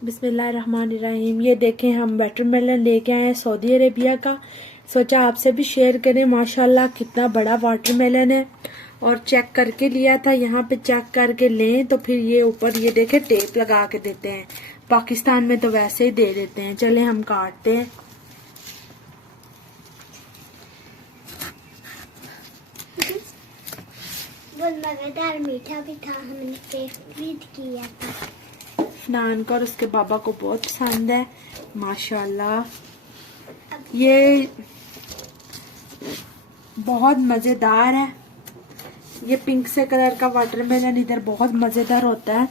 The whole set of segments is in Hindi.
बिस्मिल्लाहिर्रहमानिर्रहीम। ये देखें हम वाटरमेलन लेके आए हैं सऊदी अरेबिया का। सोचा आपसे भी शेयर करें। माशाल्लाह कितना बड़ा वाटरमेलन है। और चेक करके लिया था, यहाँ पे चेक करके लें तो फिर ये ऊपर ये देखें टेप लगा के देते हैं। पाकिस्तान में तो वैसे ही दे देते हैं। चले हम काटते हैं। बहुत मजेदार मीठा भी था, हमने खरीद किया था। नान का और उसके बाबा को बहुत पसंद है माशाल्लाह। ये बहुत मजेदार है। ये पिंक से कलर का वाटरमेलन इधर बहुत मजेदार होता है।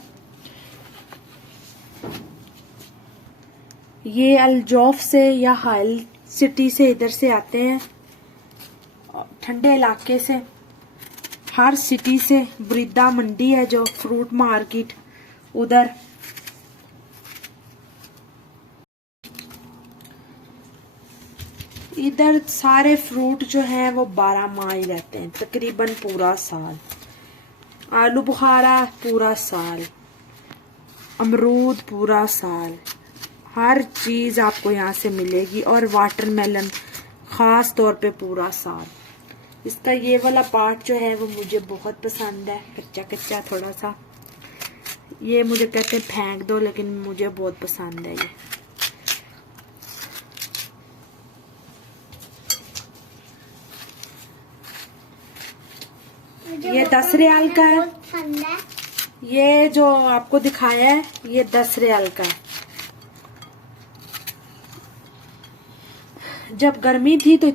ये अलजौफ से या हाइल सिटी से इधर से आते हैं, ठंडे इलाके से। हर सिटी से बुरीदा मंडी है जो फ्रूट मार्केट, उधर इधर सारे फ्रूट जो है वो 12 माह ही रहते हैं, तकरीबन पूरा साल। आलू बुखारा पूरा साल, अमरूद पूरा साल, हर चीज आपको यहाँ से मिलेगी। और वाटरमेलन खास तौर पे पूरा साल। इसका ये वाला पार्ट जो है वो मुझे बहुत पसंद है, कच्चा कच्चा थोड़ा सा। ये मुझे कहते हैं फेंक दो, लेकिन मुझे बहुत पसंद है ये 10 रियाल का है। ये जो आपको दिखाया है ये 10 रियाल का है। जब गर्मी थी तो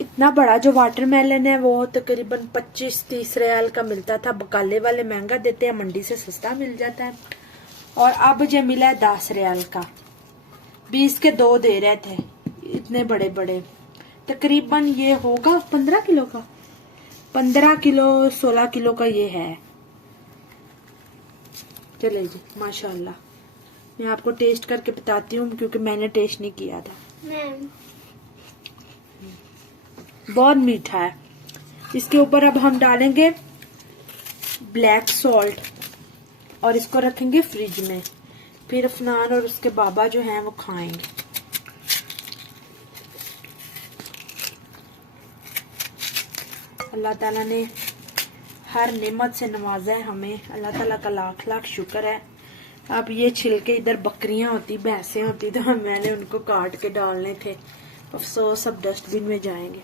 इतना बड़ा जो वाटरमेलन है वो तकरीबन 25-30 रियाल का मिलता था। बकाले वाले महंगा देते हैं, मंडी से सस्ता मिल जाता है। और अब जो मिला है 10 रियाल का। 20 के 2 दे रहे थे, इतने बड़े बड़े। तकरीबन ये होगा 15 किलो का, 15 किलो 16 किलो का ये है। चले जी माशाल्लाह। मैं आपको टेस्ट करके बताती हूँ क्योंकि मैंने टेस्ट नहीं किया था। बहुत मीठा है। इसके ऊपर अब हम डालेंगे ब्लैक सॉल्ट और इसको रखेंगे फ्रिज में। फिर अफनान और उसके बाबा जो हैं वो खाएंगे। अल्लाह ताला ने हर नेमत से नवाजा है हमें। अल्लाह ताला का लाख लाख शुक्र है। अब ये छिलके इधर बकरियां होती, भैंसें होती तो मैंने उनको काट के डालने थे। अफसोस अब डस्टबिन में जाएंगे।